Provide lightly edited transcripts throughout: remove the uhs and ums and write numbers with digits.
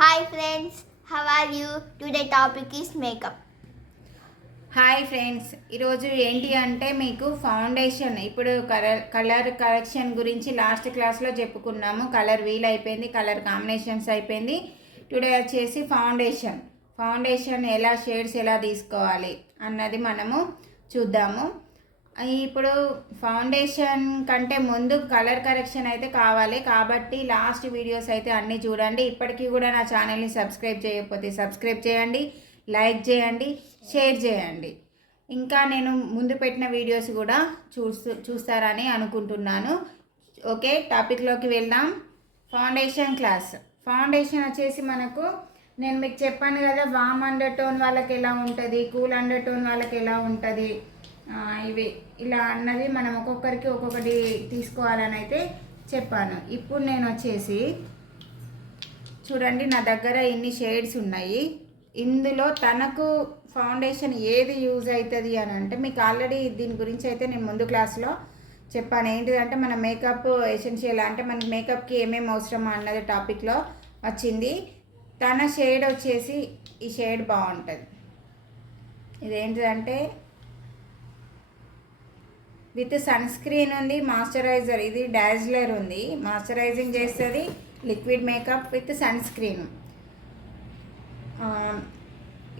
Hi friends, how are you? Today topic is makeup. Hi friends, ఈరోజు ఏంటి అంటే మీకు ఫౌండేషన్ ఇప్పుడు కలర్ కరెక్షన్ గురించి లాస్ట్ క్లాస్లో చెప్పుకున్నాము. కలర్ వీల్ అయిపోయింది, కలర్ కాంబినేషన్స్ అయిపోయింది. టుడే వచ్చేసి ఫౌండేషన్ ఎలా షేడ్స్ ఎలా తీసుకోవాలి అన్నది మనము చూద్దాము. ఇప్పుడు ఫౌండేషన్ కంటే ముందు కలర్ కరెక్షన్ అయితే కావాలి కాబట్టి లాస్ట్ వీడియోస్ అయితే అన్నీ చూడండి. ఇప్పటికీ కూడా నా ఛానల్ని సబ్స్క్రైబ్ చేయకపోతే సబ్స్క్రైబ్ చేయండి, లైక్ చేయండి, షేర్ చేయండి. ఇంకా నేను ముందు పెట్టిన వీడియోస్ కూడా చూస్తారని అనుకుంటున్నాను. ఓకే, టాపిక్లోకి వెళ్దాం. ఫౌండేషన్ వచ్చేసి మనకు నేను మీకు చెప్పాను కదా, వామ్ అండర్ టోన్ వాళ్ళకి ఎలా ఉంటుంది, కూల్ అండర్ టోన్ వాళ్ళకి ఎలా ఉంటుంది, ఇవి ఇలా అన్నది మనం ఒక్కొక్కరికి ఒక్కొక్కటి తీసుకోవాలని అయితే చెప్పాను. ఇప్పుడు నేను వచ్చేసి చూడండి, నా దగ్గర ఇన్ని షేడ్స్ ఉన్నాయి. ఇందులో తనకు ఫౌండేషన్ ఏది యూజ్ అవుతుంది అని అంటే మీకు ఆల్రెడీ దీని గురించి అయితే నేను ముందు క్లాస్లో చెప్పాను. ఏంటిదంటే మన మేకప్ ఎసెన్షియల్ అంటే మనకి మేకప్కి ఏమేమి అవసరమా అన్నది టాపిక్లో వచ్చింది. తన షేడ్ వచ్చేసి ఈ షేడ్ బాగుంటుంది. ఇదేంటిదంటే విత్ సన్ స్క్రీన్ ఉంది, మాయిశ్చరైజర్, ఇది డాజ్లర్ ఉంది, మాయిశ్చరైజింగ్ చేస్తుంది, liquid makeup with sunscreen.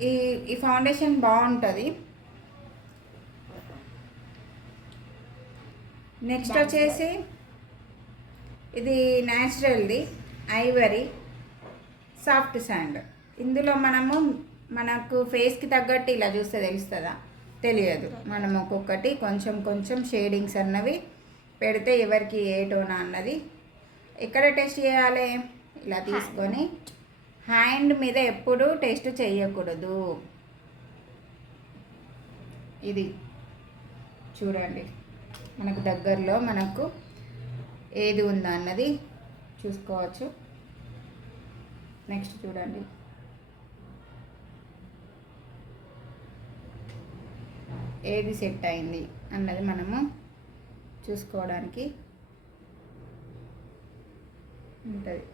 ఈ ఫౌండేషన్ బాగుంటుంది. నెక్స్ట్ వచ్చేసి ఇది న్యాచురల్ది, ఐవరీ సాఫ్ట్ శాండ్. ఇందులో మనకు ఫేస్కి తగ్గట్టు ఇలా చూస్తే తెలుస్తుందా? తెలియదు. మనం ఒక్కొక్కటి కొంచెం కొంచెం షేడింగ్స్ అన్నవి పెడితే ఎవరికి ఏ టోనా అన్నది ఎక్కడ టెస్ట్ చేయాలి, ఇలా తీసుకొని హ్యాండ్ మీద ఎప్పుడు టెస్ట్ చేయకూడదు. ఇది చూడండి, మనకు దగ్గరలో మనకు ఏది ఉందా అన్నది చూసుకోవచ్చు. నెక్స్ట్ చూడండి, ఏది సెట్ అయింది అన్నది మనము చూసుకోవడానికి ఉంటుంది.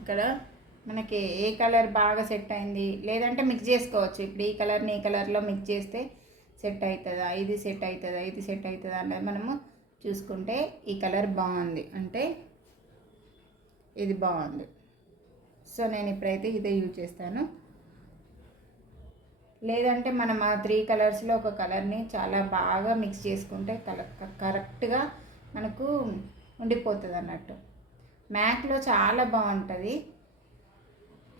ఇక్కడ మనకి ఏ కలర్ బాగా సెట్ అయింది లేదంటే మిక్స్ చేసుకోవచ్చు. ఇప్పుడు ఈ కలర్ని ఈ కలర్లో మిక్స్ చేస్తే సెట్ అవుతుందా, ఇది సెట్ అవుతుందా, ఇది సెట్ అవుతుందా అన్నది మనము చూసుకుంటే ఈ కలర్ బాగుంది అంటే ఇది బాగుంది. సో నేను ఇప్పుడైతే ఇదే యూజ్ చేస్తాను. లేదంటే మనం ఆ 3 కలర్స్లో ఒక కలర్ని చాలా బాగా మిక్స్ చేసుకుంటే కరెక్ట్గా మనకు ఉండిపోతుంది అన్నట్టు. మ్యాక్లో చాలా బాగుంటుంది,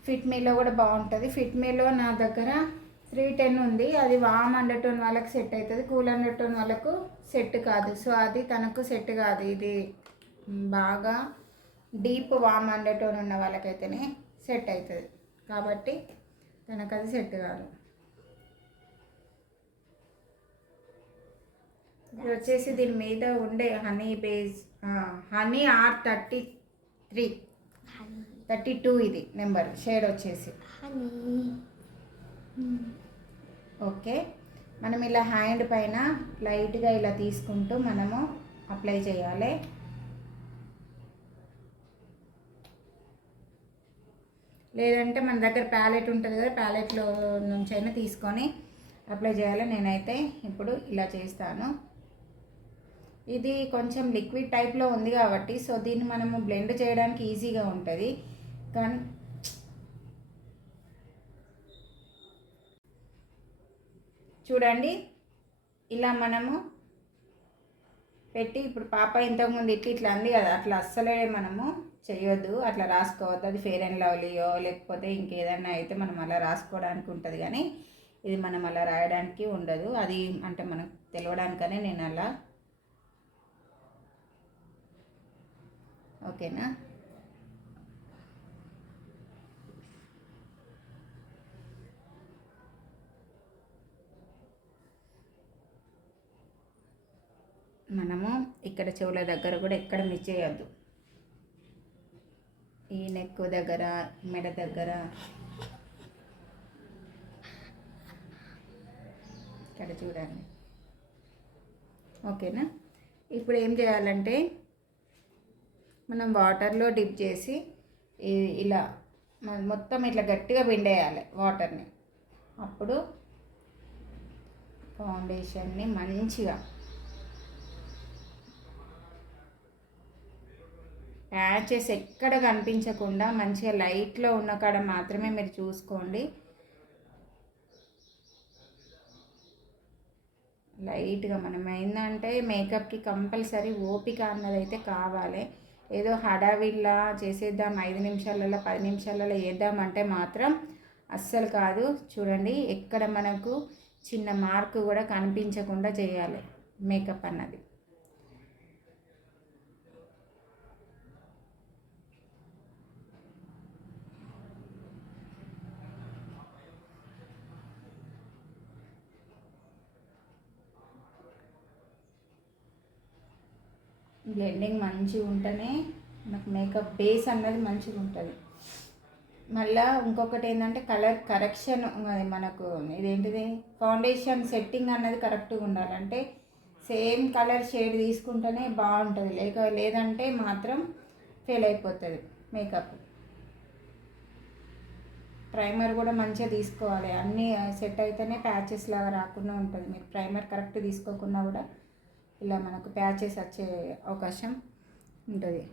ఫిట్మీలో కూడా బాగుంటుంది. ఫిట్మీలో నా దగ్గర 310 ఉంది. అది వామ్ అండర్ టోన్ వాళ్ళకి సెట్ అవుతుంది, కూల్ అండర్ టోన్ వాళ్ళకు సెట్ కాదు. సో అది తనకు సెట్ కాదు. ఇది బాగా డీప్ వామ్ అండర్ టోన్ ఉన్న వాళ్ళకైతేనే సెట్ అవుతుంది కాబట్టి తనకు అది సెట్ కాదు. ఇది వచ్చేసి దీని మీద ఉండే హనీ R32 ఇది నెంబర్, షేడ్ వచ్చేసి. ఓకే, మనం ఇలా హ్యాండ్ పైన లైట్గా ఇలా తీసుకుంటూ మనము అప్లై చేయాలి. లేదంటే మన దగ్గర ప్యాలెట్ ఉంటుంది కదా, ప్యాలెట్లో నుంచి అయినా తీసుకొని అప్లై చేయాలి. నేనైతే ఇప్పుడు ఇలా చేస్తాను. ఇది కొంచెం లిక్విడ్ టైప్లో ఉంది కాబట్టి సో దీన్ని మనము బ్లెండ్ చేయడానికి ఈజీగా ఉంటుంది. కానీ చూడండి, ఇలా మనము పెట్టి ఇప్పుడు పాప ఇంతకుముందు ఇట్లా అంది కదా, అట్లా అస్సలే మనము చేయొద్దు, అట్లా రాసుకోవద్దు. అది ఫెయిర్ అండ్ లవ్లీయో లేకపోతే ఇంకేదన్నా అయితే మనం అలా రాసుకోవడానికి ఉంటుంది, కానీ ఇది మనం అలా రాయడానికి ఉండదు. అది అంటే మనకు తెలవడానికనే నేను అలా. ఓకేనా? మనము ఇక్కడ చెవుల దగ్గర కూడా ఎక్కడ మిస్ చేయొద్దు. ఈ నెక్ దగ్గర, మెడ దగ్గర ఇక్కడ చూడండి. ఓకేనా? ఇప్పుడు ఏం చేయాలంటే మనం వాటర్లో డిప్ చేసి ఇలా మొత్తం ఇట్లా గట్టిగా పిండేయాలి వాటర్ని. అప్పుడు ఫౌండేషన్ని మంచిగా ప్యాచెస్ ఎక్కడ కనిపించకుండా మంచిగా లైట్లో ఉన్న కాడ మాత్రమే మీరు చూసుకోండి. లైట్గా మనం ఏంటంటే మేకప్కి కంపల్సరీ ఓపిక అన్నది అయితే కావాలి. ఏదో హడావిడిలా చేసేద్దాం 5 నిమిషాలలో 10 నిమిషాలలో వేద్దామంటే మాత్రం అస్సలు కాదు. చూడండి, ఎక్కడ మనకు చిన్న మార్కు కూడా కనిపించకుండా చేయాలి మేకప్ అన్నది. బ్లెండింగ్ మంచిగా ఉంటేనే మనకు మేకప్ బేస్ అన్నది మంచిగా ఉంటుంది. మళ్ళీ ఇంకొకటి ఏంటంటే కలర్ కరెక్షన్, మనకు ఇదేంటిది ఫౌండేషన్ సెట్టింగ్ అన్నది కరెక్ట్గా ఉండాలంటే సేమ్ కలర్ షేడ్ తీసుకుంటేనే బాగుంటుంది. లేదంటే మాత్రం ఫెయిల్ అయిపోతుంది మేకప్. ప్రైమర్ కూడా మంచిగా తీసుకోవాలి. అన్నీ సెట్ అయితేనే ప్యాచెస్ లాగా రాకుండా ఉంటుంది. మీరు ప్రైమర్ కరెక్ట్ తీసుకోకుండా కూడా ఇలా మనకు ప్యాచెస్ వచ్చే అవకాశం ఉంటుంది.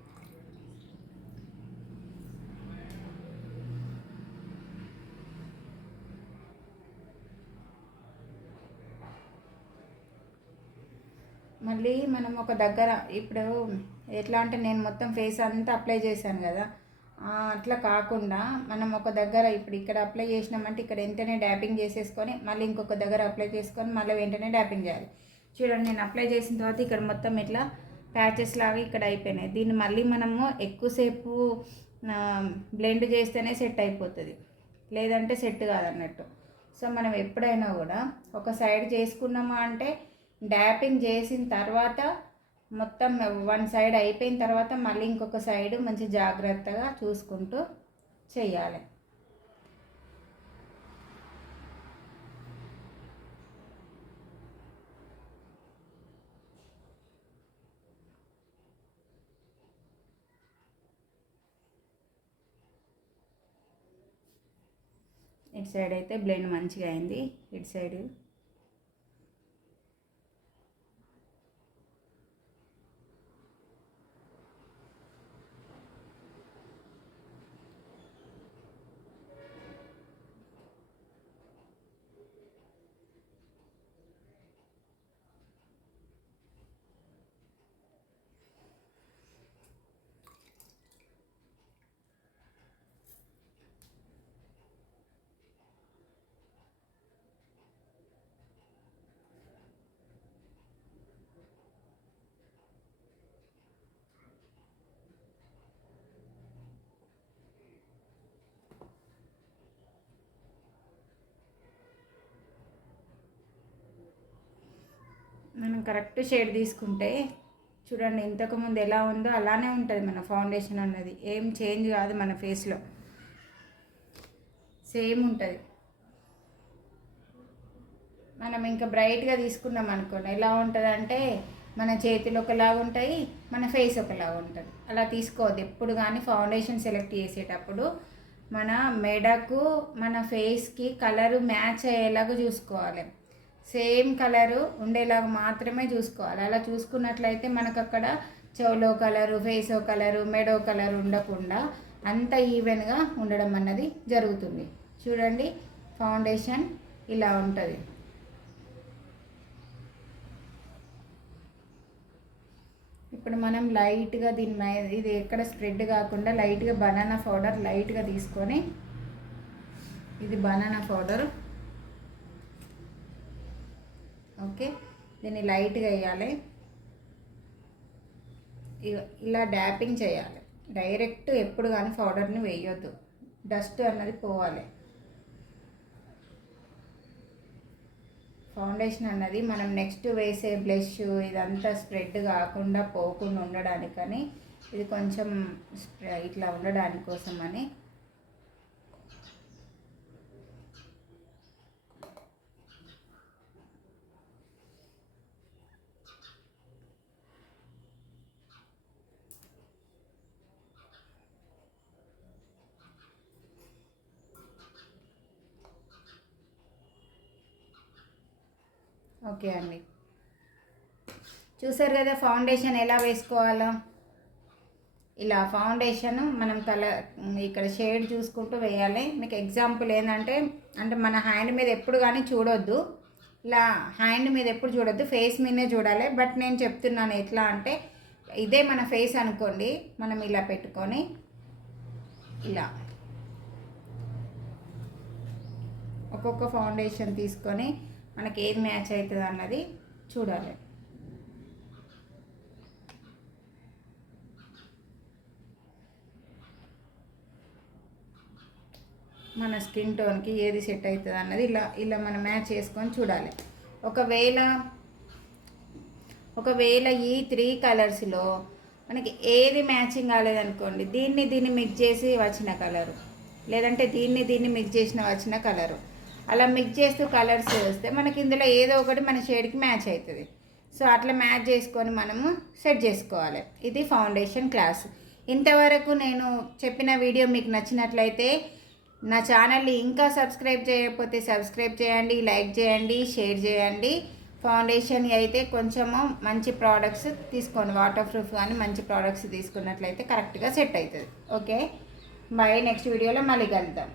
మళ్ళీ మనం ఒక దగ్గర ఇప్పుడు ఎట్లా అంటే నేను మొత్తం ఫేస్ అంతా అప్లై చేశాను కదా, అట్లా కాకుండా మనం ఒక దగ్గర ఇప్పుడు ఇక్కడ అప్లై చేసినామంటే ఇక్కడ వెంటనే డ్యాపింగ్ చేసేసుకొని మళ్ళీ ఇంకొక దగ్గర అప్లై చేసుకొని మళ్ళీ వెంటనే డ్యాపింగ్ చేయాలి. చూడండి, నేను అప్లై చేసిన తర్వాత ఇక్కడ మొత్తం ఇట్లా ప్యాచెస్ లాగా ఇక్కడ అయిపోయినాయి. దీన్ని మళ్ళీ మనము ఎక్కువసేపు బ్లెండ్ చేస్తేనే సెట్ అయిపోతుంది, లేదంటే సెట్ కాదన్నట్టు. సో మనం ఎప్పుడైనా కూడా ఒక సైడ్ చేసుకున్నామా అంటే డ్యాపింగ్ చేసిన తర్వాత మొత్తం వన్ సైడ్ అయిపోయిన తర్వాత మళ్ళీ ఇంకొక సైడ్ మంచి జాగ్రత్తగా చూసుకుంటూ చేయాలి. ఇటు సైడ్ అయితే బ్లెండ్ మంచిగా అయింది. ఇటు సైడ్ మనం కరెక్ట్ షేడ్ తీసుకుంటే చూడండి, ఇంతకుముందు ఎలా ఉందో అలానే ఉంటుంది మన ఫౌండేషన్ అన్నది. ఏం చేంజ్ కాదు, మన ఫేస్లో సేమ్ ఉంటుంది. మనం ఇంకా బ్రైట్గా తీసుకున్నాం అనుకోండి ఎలా ఉంటుంది అంటే మన చేతులు ఒకలాగా ఉంటాయి, మన ఫేస్ ఒకలాగా ఉంటుంది. అలా తీసుకోవద్దు ఎప్పుడు కానీ. ఫౌండేషన్ సెలెక్ట్ చేసేటప్పుడు మన మెడకు మన ఫేస్కి కలరు మ్యాచ్ అయ్యేలాగా చూసుకోవాలి. సేమ్ కలరు ఉండేలాగా మాత్రమే చూసుకోవాలి. అలా చూసుకున్నట్లయితే మనకు అక్కడ చెవులో కలరు, ఫేసో కలరు, మెడో కలరు ఉండకుండా అంత ఈవెన్గా ఉండడం అన్నది జరుగుతుంది. చూడండి, ఫౌండేషన్ ఇలా ఉంటుంది. ఇప్పుడు మనం లైట్గా దీన్ని ఇది ఎక్కడ స్ప్రెడ్ కాకుండా లైట్గా బనానా పౌడర్ లైట్గా తీసుకొని, ఇది బనానా పౌడర్, ఓకే, దీన్ని లైట్గా వేయాలి. ఇలా డ్యాపింగ్ చేయాలి. డైరెక్ట్ ఎప్పుడు కానీ పౌడర్ని వేయొద్దు, డస్ట్ అన్నది పోవాలి. ఫౌండేషన్ అన్నది మనం నెక్స్ట్ వేసే బ్లష్ ఇదంతా స్ప్రెడ్ కాకుండా పోకుండా ఉండడానికని, ఇది కొంచెం ఇట్లా ఉండడాని కోసమని ఓకే అండి, చూసారు కదా ఫౌండేషన్ ఎలా వేసుకోవాలో. ఇలా ఫౌండేషన్ మనం ఇక్కడ షేడ్ చూసుకుంటూ వేయాలి. మీకు ఎగ్జాంపుల్ ఏంటంటే, మన హ్యాండ్ మీద ఎప్పుడు కానీ చూడొద్దు, ఇలా హ్యాండ్ మీద ఎప్పుడు చూడొద్దు, ఫేస్ మీదే చూడాలి. బట్ నేను చెప్తున్నాను ఎట్లా అంటే, ఇదే మన ఫేస్ అనుకోండి, మనం ఇలా పెట్టుకొని ఇలా ఒక్కొక్క ఫౌండేషన్ తీసుకొని మనకి ఏది మ్యాచ్ అవుతుంది అన్నది చూడాలి. మన స్కిన్ టోన్కి ఏది సెట్ అవుతుంది అన్నది ఇలా మనం మ్యాచ్ చేసుకొని చూడాలి. ఒకవేళ ఈ 3 కలర్స్లో మనకి ఏది మ్యాచింగ్ కాలేదనుకోండి, దీన్ని మిక్స్ చేసి వచ్చిన కలరు, లేదంటే దీన్ని మిక్స్ చేసిన వచ్చిన కలరు, అలా మిక్స్ చేస్తూ కలర్స్ వస్తే మనకి ఇందులో ఏదో ఒకటి మన షేడ్కి మ్యాచ్ అవుతుంది. సో అట్లా మ్యాచ్ చేసుకొని మనము సెట్ చేసుకోవాలి. ఇది ఫౌండేషన్ క్లాస్. ఇంతవరకు నేను చెప్పిన వీడియో మీకు నచ్చినట్లయితే నా ఛానల్ని ఇంకా సబ్స్క్రైబ్ చేయకపోతే సబ్స్క్రైబ్ చేయండి, లైక్ చేయండి, షేర్ చేయండి. ఫౌండేషన్ అయితే కొంచెము మంచి ప్రోడక్ట్స్ తీసుకోండి, వాటర్ ప్రూఫ్ కానీ మంచి ప్రోడక్ట్స్ తీసుకున్నట్లయితే కరెక్ట్గా సెట్ అవుతుంది. ఓకే బాయ్, నెక్స్ట్ వీడియోలో మళ్ళీ కలుద్దాం.